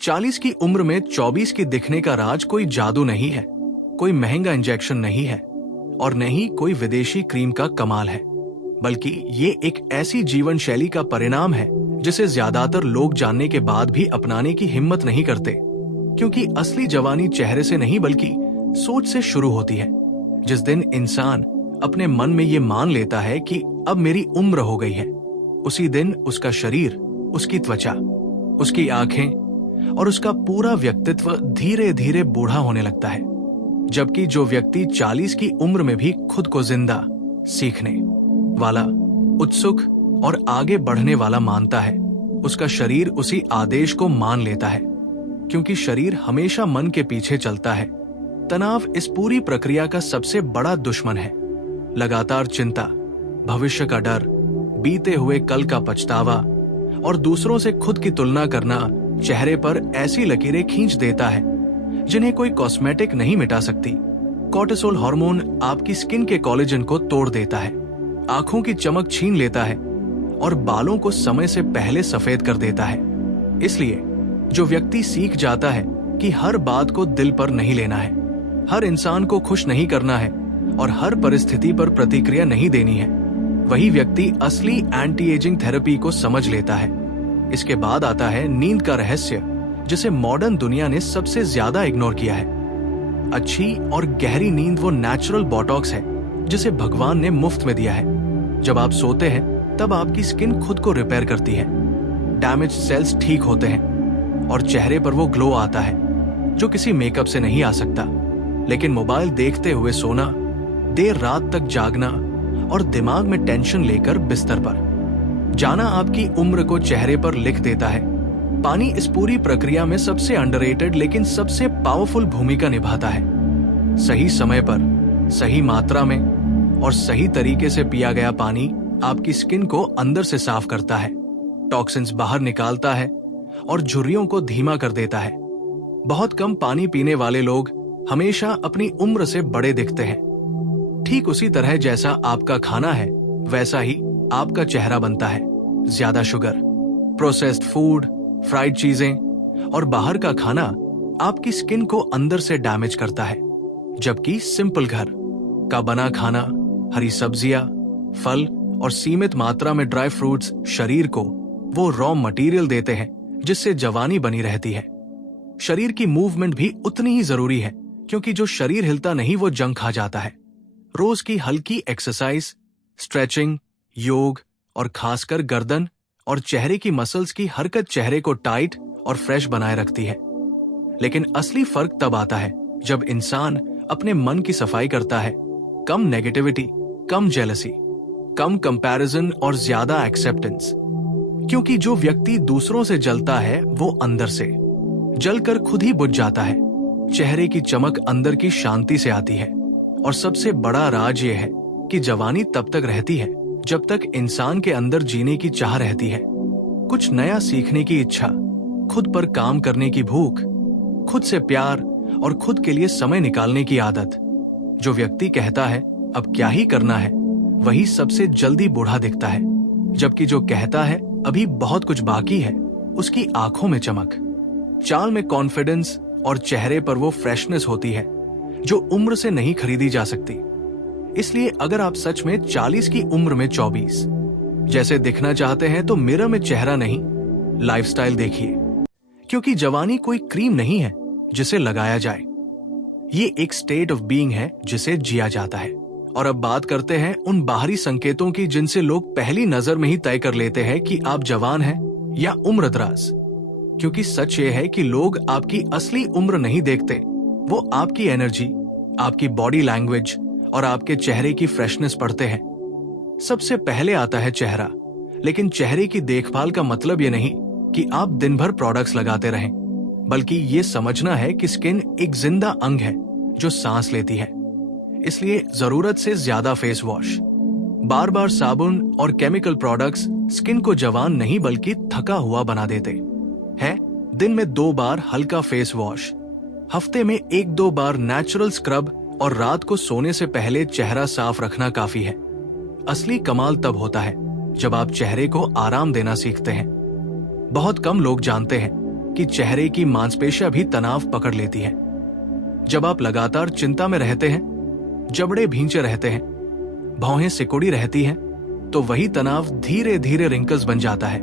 40 की उम्र में 24 की दिखने का राज कोई जादू नहीं है, कोई महंगा इंजेक्शन नहीं है और न ही कोई विदेशी क्रीम का कमाल है, बल्कि ये एक ऐसी जीवन शैली का परिणाम है जिसे ज्यादातर लोग जानने के बाद भी अपनाने की हिम्मत नहीं करते, क्योंकि असली जवानी चेहरे से नहीं बल्कि सोच से शुरू होती है। जिस दिन इंसान अपने मन में ये मान लेता है कि अब मेरी उम्र हो गई है, उसी दिन उसका शरीर, उसकी त्वचा, उसकी आंखें और उसका पूरा व्यक्तित्व धीरे धीरे बूढ़ा होने लगता है। जबकि जो व्यक्ति 40 की उम्र में भी खुद को जिंदा, सीखने वाला, उत्सुक और आगे बढ़ने वाला मानता है, उसका शरीर उसी आदेश को मान लेता है, क्योंकि शरीर हमेशा मन के पीछे चलता है। तनाव इस पूरी प्रक्रिया का सबसे बड़ा दुश्मन है। लगातार चिंता, भविष्य का डर, बीते हुए कल का पछतावा और दूसरों से खुद की तुलना करना चेहरे पर ऐसी लकीरें खींच देता है जिन्हें कोई कॉस्मेटिक नहीं मिटा सकती। कोर्टिसोल हार्मोन आपकी स्किन के कोलेजन को तोड़ देता है, आंखों की चमक छीन लेता है और बालों को समय से पहले सफेद कर देता है। इसलिए जो व्यक्ति सीख जाता है कि हर बात को दिल पर नहीं लेना है, हर इंसान को खुश नहीं करना है और हर परिस्थिति पर प्रतिक्रिया नहीं देनी है, वही व्यक्ति असली एंटी एजिंग थेरेपी को समझ लेता है। इसके बाद आता है नींद का रहस्य, जिसे मॉडर्न दुनिया ने सबसे ज्यादा इग्नोर किया है। अच्छी और गहरी नींद वो नेचुरल बोटॉक्स है जिसे भगवान ने मुफ्त में दिया है। जब आप सोते हैं तब आपकी स्किन खुद को रिपेयर करती है, डैमेज सेल्स ठीक होते हैं और चेहरे पर वो ग्लो आता है जो किसी मेकअप से नहीं आ सकता। लेकिन मोबाइल देखते हुए सोना, देर रात तक जागना और दिमाग में टेंशन लेकर बिस्तर पर जाना आपकी उम्र को चेहरे पर लिख देता है। पानी इस पूरी प्रक्रिया में सबसे अंडररेटेड लेकिन सबसे पावरफुल भूमिका निभाता है। सही समय पर, सही मात्रा में और सही तरीके से पिया गया पानी आपकी स्किन को अंदर से साफ करता है, टॉक्सिन्स बाहर निकालता है और झुर्रियों को धीमा कर देता है। बहुत कम पानी पीने वाले लोग हमेशा अपनी उम्र से बड़े दिखते हैं। ठीक उसी तरह जैसा आपका खाना है वैसा ही आपका चेहरा बनता है। ज्यादा शुगर, प्रोसेस्ड फूड, फ्राइड चीजें और बाहर का खाना आपकी स्किन को अंदर से डैमेज करता है, जबकि सिंपल घर का बना खाना, हरी सब्जियां, फल और सीमित मात्रा में ड्राई फ्रूट्स शरीर को वो रॉ मटेरियल देते हैं जिससे जवानी बनी रहती है। शरीर की मूवमेंट भी उतनी ही जरूरी है, क्योंकि जो शरीर हिलता नहीं वो जंग खा जाता है। रोज की हल्की एक्सरसाइज, स्ट्रेचिंग, योग और खासकर गर्दन और चेहरे की मसल्स की हरकत चेहरे को टाइट और फ्रेश बनाए रखती है। लेकिन असली फर्क तब आता है जब इंसान अपने मन की सफाई करता है। कम नेगेटिविटी, कम जेलसी, कम कंपैरिजन और ज्यादा एक्सेप्टेंस। क्योंकि जो व्यक्ति दूसरों से जलता है वो अंदर से जलकर खुद ही बुझ जाता है। चेहरे की चमक अंदर की शांति से आती है और सबसे बड़ा राज ये है कि जवानी तब तक रहती है जब तक इंसान के अंदर जीने की चाह रहती है, कुछ नया सीखने की इच्छा, खुद पर काम करने की भूख, खुद से प्यार और खुद के लिए समय निकालने की आदत। जो व्यक्ति कहता है अब क्या ही करना है, वही सबसे जल्दी बूढ़ा दिखता है, जबकि जो कहता है अभी बहुत कुछ बाकी है, उसकी आंखों में चमक, चाल में कॉन्फिडेंस और चेहरे पर वो फ्रेशनेस होती है जो उम्र से नहीं खरीदी जा सकती। इसलिए अगर आप सच में 40 की उम्र में 24 जैसे दिखना चाहते हैं तो मिरर में चेहरा नहीं, लाइफस्टाइल देखिए, क्योंकि जवानी कोई क्रीम नहीं है जिसे लगाया जाए, ये एक स्टेट ऑफ बीइंग है जिसे जिया जाता है। और अब बात करते हैं उन बाहरी संकेतों की जिनसे लोग पहली नजर में ही तय कर लेते हैं कि आप जवान हैं या उम्रदराज। क्योंकि सच ये है कि लोग आपकी असली उम्र नहीं देखते, वो आपकी एनर्जी, आपकी बॉडी लैंग्वेज और आपके चेहरे की फ्रेशनेस पढ़ते हैं। सबसे पहले आता है चेहरा, लेकिन चेहरे की देखभाल का मतलब ये नहीं कि आप दिन भर प्रोडक्ट्स लगाते रहें, बल्कि ये समझना है कि स्किन एक जिंदा अंग है जो सांस लेती है। इसलिए जरूरत से ज्यादा फेस वॉश, बार बार साबुन और केमिकल प्रोडक्ट्स स्किन को जवान नहीं बल्कि थका हुआ बना देते हैं। दिन में 2 बार हल्का फेस वॉश, हफ्ते में 1-2 बार नेचुरल स्क्रब और रात को सोने से पहले चेहरा साफ रखना काफी है। असली कमाल तब होता है जब आप चेहरे को आराम देना सीखते हैं। बहुत कम लोग जानते हैं कि चेहरे की मांसपेशियां भी तनाव पकड़ लेती हैं। जब आप लगातार चिंता में रहते हैं, जबड़े भींचे रहते हैं, भौहें सिकुड़ी रहती हैं, तो वही तनाव धीरे धीरे रिंकल्स बन जाता है।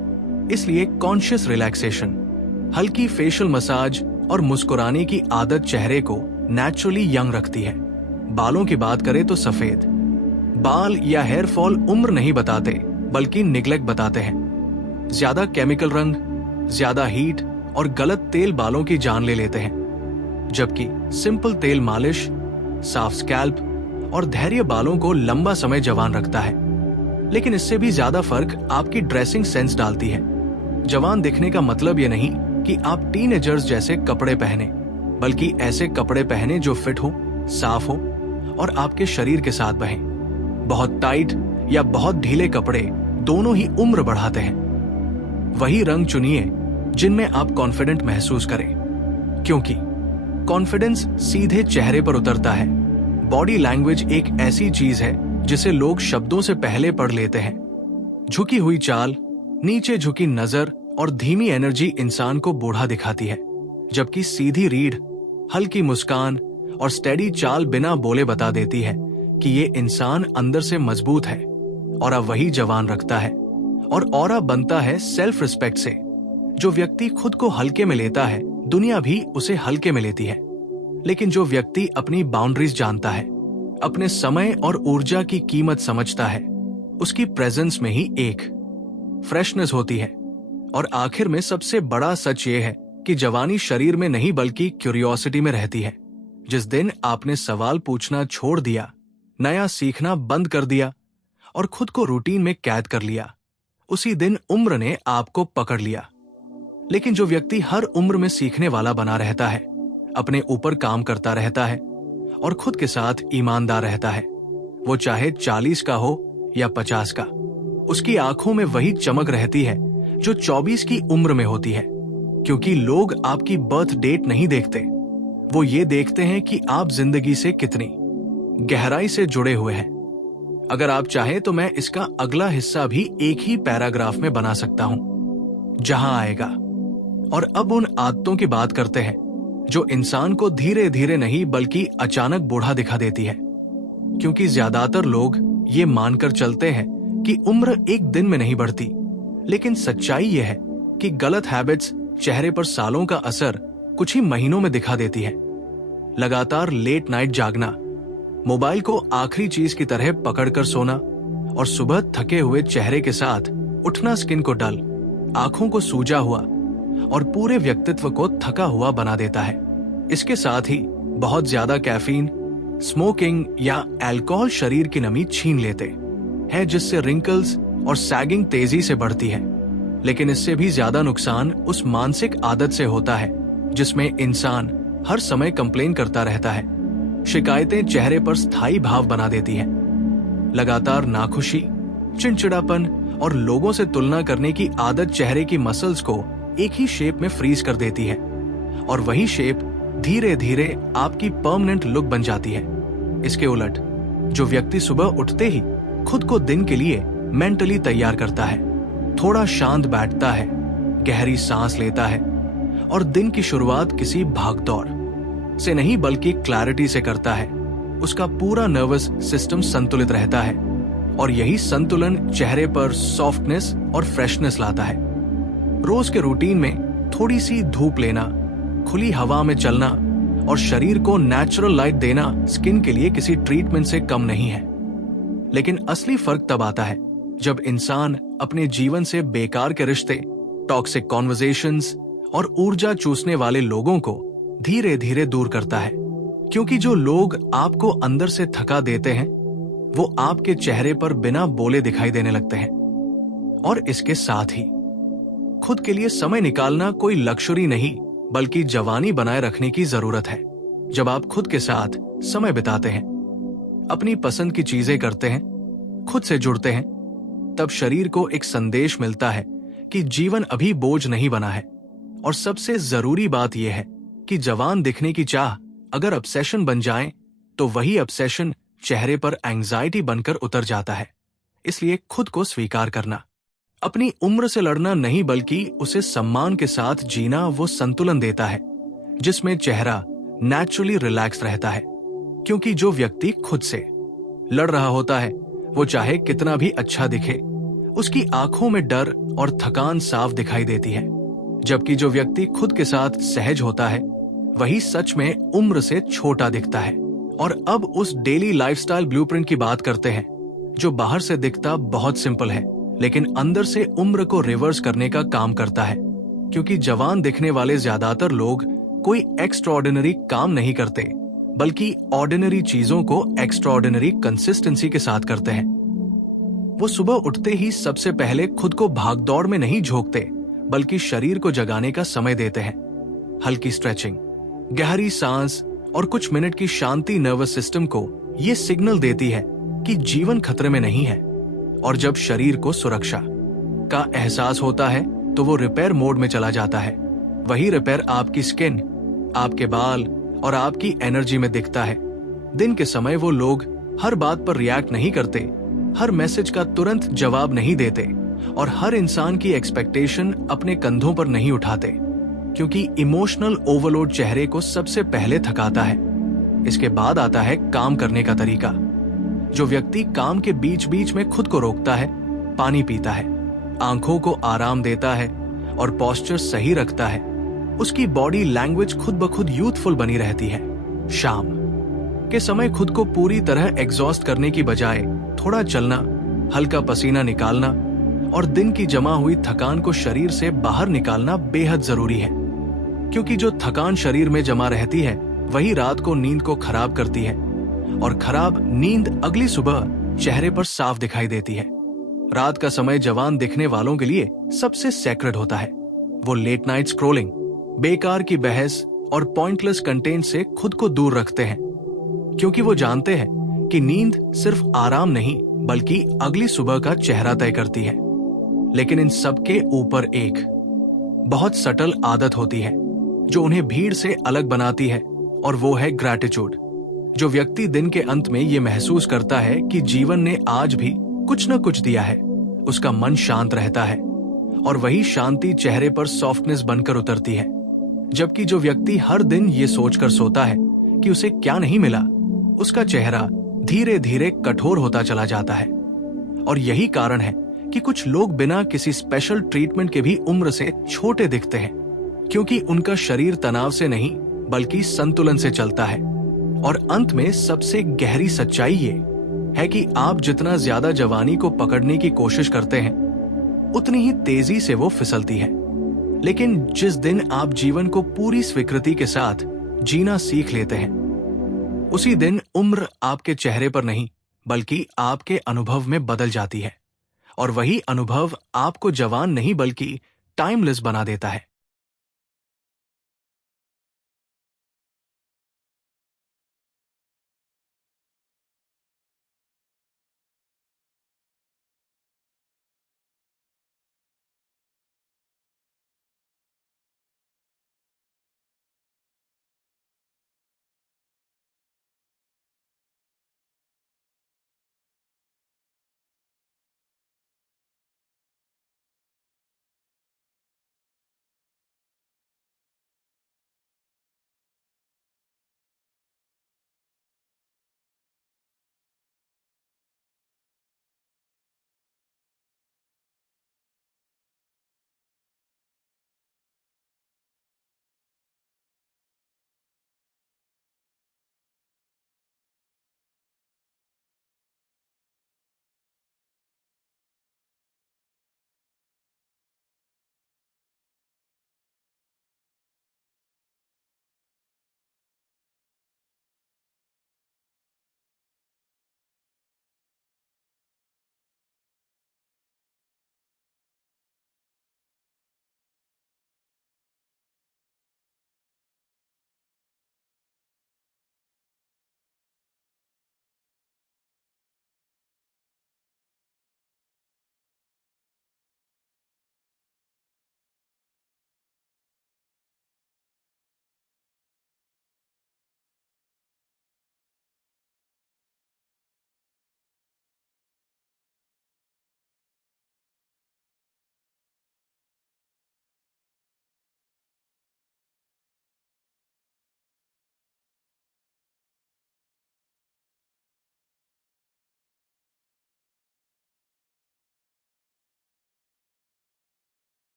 इसलिए कॉन्शियस रिलैक्सेशन, हल्की फेशियल मसाज और मुस्कुराने की आदत चेहरे को नेचुरली यंग रखती है। बालों की बात करें तो सफेद बाल या हेयर फॉल उम्र नहीं बताते, बल्कि निग्लेक्ट बताते हैं। ज्यादा केमिकल रंग, ज्यादा हीट और गलत तेल बालों की जान ले लेते हैं, जबकि सिंपल तेल मालिश, साफ स्कैल्प और धैर्य बालों को लंबा समय जवान रखता है। लेकिन इससे भी ज्यादा फर्क आपकी ड्रेसिंग सेंस डालती है। जवान दिखने का मतलब ये नहीं कि आप टीनेजर्स जैसे कपड़े पहने, बल्कि ऐसे कपड़े पहने जो फिट हो, साफ हो और आपके शरीर के साथ बहें। बहुत टाइट या बहुत ढीले कपड़े दोनों ही उम्र बढ़ाते हैं। वही रंग चुनिए जिनमें आप कॉन्फिडेंट महसूस करें, क्योंकि कॉन्फिडेंस सीधे चेहरे पर उतरता है। बॉडी लैंग्वेज एक ऐसी चीज है जिसे लोग शब्दों से पहले पढ़ लेते हैं। झुकी हुई चाल, नीचे झुकी नजर और धीमी एनर्जी इंसान को बूढ़ा दिखाती है, जबकि सीधी रीढ़, हल्की मुस्कान और स्टेडी चाल बिना बोले बता देती है कि ये इंसान अंदर से मजबूत है। और अब वही जवान रखता है और ऑरा बनता है सेल्फ रिस्पेक्ट से। जो व्यक्ति खुद को हल्के में लेता है, दुनिया भी उसे हल्के में लेती है। लेकिन जो व्यक्ति अपनी बाउंड्रीज जानता है, अपने समय और ऊर्जा की कीमत समझता है, उसकी प्रेजेंस में ही एक फ्रेशनेस होती है। और आखिर में सबसे बड़ा सच ये है कि जवानी शरीर में नहीं बल्कि क्यूरियोसिटी में रहती है। जिस दिन आपने सवाल पूछना छोड़ दिया, नया सीखना बंद कर दिया और खुद को रूटीन में कैद कर लिया, उसी दिन उम्र ने आपको पकड़ लिया। लेकिन जो व्यक्ति हर उम्र में सीखने वाला बना रहता है, अपने ऊपर काम करता रहता है और खुद के साथ ईमानदार रहता है, वो चाहे 40 का हो या 50 का, उसकी आंखों में वही चमक रहती है जो 24 की उम्र में होती है। क्योंकि लोग आपकी बर्थ डेट नहीं देखते, वो ये देखते हैं कि आप जिंदगी से कितनी गहराई से जुड़े हुए हैं। अगर आप चाहें तो मैं इसका अगला हिस्सा भी एक ही पैराग्राफ में बना सकता हूं, जहां आएगा। और अब उन आदतों की बात करते हैं जो इंसान को धीरे धीरे नहीं बल्कि अचानक बूढ़ा दिखा देती है। क्योंकि ज्यादातर लोग ये मानकर चलते हैं कि उम्र एक दिन में नहीं बढ़ती, लेकिन सच्चाई यह है कि गलत हैबिट्स चेहरे पर सालों का असर कुछ ही महीनों में दिखा देती है। लगातार लेट नाइट जागना, मोबाइल को आखिरी चीज की तरह पकड़कर सोना और सुबह थके हुए चेहरे के साथ उठना स्किन को डल, आंखों को सूजा हुआ और पूरे व्यक्तित्व को थका हुआ बना देता है। इसके साथ ही बहुत ज्यादा कैफीन, स्मोकिंग या अल्कोहल शरीर की नमी छीन लेते हैं, जिससे रिंकल्स और सैगिंग तेजी से बढ़ती है। लेकिन इससे भी ज्यादा नुकसान उस मानसिक आदत से होता है जिसमें इंसान हर समय कंप्लेन करता रहता है। शिकायतें चेहरे पर स्थायी भाव बना देती हैं। लगातार नाखुशी, चिड़चिड़ापन और लोगों से तुलना करने की आदत चेहरे की मसल्स को एक ही शेप में फ्रीज कर देती है और वही शेप धीरे धीरे आपकी परमानेंट लुक बन जाती है। इसके उलट जो व्यक्ति सुबह उठते ही खुद को दिन के लिए मेंटली तैयार करता है, थोड़ा शांत बैठता है, गहरी सांस लेता है और दिन की शुरुआत किसी भागदौड़ से नहीं बल्कि क्लैरिटी से करता है, उसका पूरा नर्वस सिस्टम संतुलित रहता है और यही संतुलन चेहरे पर सॉफ्टनेस और फ्रेशनेस लाता है। रोज के रूटीन में थोड़ी सी धूप लेना, खुली हवा में चलना और शरीर को नेचुरल लाइट देना स्किन के लिए किसी ट्रीटमेंट से कम नहीं है। लेकिन असली फर्क तब आता है जब इंसान अपने जीवन से बेकार के रिश्ते, टॉक्सिक कॉन्वर्सेशंस और ऊर्जा चूसने वाले लोगों को धीरे धीरे दूर करता है। क्योंकि जो लोग आपको अंदर से थका देते हैं, वो आपके चेहरे पर बिना बोले दिखाई देने लगते हैं। और इसके साथ ही खुद के लिए समय निकालना कोई लक्ष्योरी नहीं बल्कि जवानी बनाए रखने की जरूरत है। जब आप खुद के साथ समय बिताते हैं, अपनी पसंद की चीजें करते हैं, खुद से जुड़ते हैं, तब शरीर को एक संदेश मिलता है कि जीवन अभी बोझ नहीं बना है। और सबसे जरूरी बात यह है कि जवान दिखने की चाह अगर ऑब्सेशन बन जाए तो वही ऑब्सेशन चेहरे पर एंजाइटी बनकर उतर जाता है। इसलिए खुद को स्वीकार करना, अपनी उम्र से लड़ना नहीं बल्कि उसे सम्मान के साथ जीना वो संतुलन देता है जिसमें चेहरा नेचुरली रिलैक्स रहता है। क्योंकि जो व्यक्ति खुद से लड़ रहा होता है वो चाहे कितना भी अच्छा दिखे, उसकी आंखों में डर और थकान साफ दिखाई देती है। जबकि जो व्यक्ति खुद के साथ सहज होता है वही सच में उम्र से छोटा दिखता है। और अब उस डेली लाइफस्टाइल ब्लूप्रिंट की बात करते हैं जो बाहर से दिखता बहुत सिंपल है लेकिन अंदर से उम्र को रिवर्स करने का काम करता है। क्योंकि जवान दिखने वाले ज्यादातर लोग कोई एक्स्ट्राऑर्डिनरी काम नहीं करते बल्कि ऑर्डिनरी चीजों को एक्स्ट्राऑर्डिनरी कंसिस्टेंसी के साथ करते हैं। वो सुबह उठते ही सबसे पहले खुद को भागदौड़ में नहीं झोंकते बल्कि शरीर को जगाने का समय देते हैं। हल्की स्ट्रेचिंग, गहरी सांस और कुछ मिनट की शांति नर्वस सिस्टम को ये सिग्नल देती है कि जीवन खतरे में नहीं है। और जब शरीर को सुरक्षा का एहसास होता है तो वो रिपेयर मोड में चला जाता है। वही रिपेयर आपकी स्किन, आपके बाल और आपकी एनर्जी में दिखता है। दिन के समय वो लोग हर बात पर रिएक्ट नहीं करते, हर मैसेज का तुरंत जवाब नहीं देते और हर इंसान की एक्सपेक्टेशन अपने कंधों पर नहीं उठाते। क्योंकि इमोशनल ओवरलोड चेहरे को सबसे पहले थकाता है। इसके बाद आता है काम करने का तरीका। जो व्यक्ति काम के बीच बीच में खुद को रोकता है, पानी पीता है, आंखों को आराम देता है और पोस्चर सही रखता है, उसकी बॉडी लैंग्वेज खुद ब खुद यूथफुल बनी रहती है। शाम के समय खुद को पूरी तरह एग्जॉस्ट करने की बजाय थोड़ा चलना, हल्का पसीना निकालना और दिन की जमा हुई थकान को शरीर से बाहर निकालना बेहद जरूरी है। क्योंकि जो थकान शरीर में जमा रहती है वही रात को नींद को खराब करती है और खराब नींद अगली सुबह चेहरे पर साफ दिखाई देती है। रात का समय जवान दिखने वालों के लिए सबसे सैक्रेड होता है। वो लेट नाइट स्क्रोलिंग, बेकार की बहस और पॉइंटलेस कंटेंट से खुद को दूर रखते हैं। क्योंकि वो जानते हैं कि नींद सिर्फ आराम नहीं बल्कि अगली सुबह का चेहरा तय करती है। लेकिन इन सब के ऊपर एक बहुत सटल आदत होती है जो उन्हें भीड़ से अलग बनाती है और वो है ग्रैटिट्यूड। जो व्यक्ति दिन के अंत में ये महसूस करता है कि जीवन ने आज भी कुछ न कुछ दिया है, उसका मन शांत रहता है और वही शांति चेहरे पर सॉफ्टनेस बनकर उतरती है। जबकि जो व्यक्ति हर दिन ये सोचकर सोता है कि उसे क्या नहीं मिला, उसका चेहरा धीरे धीरे कठोर होता चला जाता है। और यही कारण है कि कुछ लोग बिना किसी स्पेशल ट्रीटमेंट के भी उम्र से छोटे दिखते हैं। क्योंकि उनका शरीर तनाव से नहीं बल्कि संतुलन से चलता है। और अंत में सबसे गहरी सच्चाई ये है कि आप जितना ज्यादा जवानी को पकड़ने की कोशिश करते हैं उतनी ही तेजी से वो फिसलती है। लेकिन जिस दिन आप जीवन को पूरी स्वीकृति के साथ जीना सीख लेते हैं उसी दिन उम्र आपके चेहरे पर नहीं बल्कि आपके अनुभव में बदल जाती है। और वही अनुभव आपको जवान नहीं बल्कि टाइमलेस बना देता है।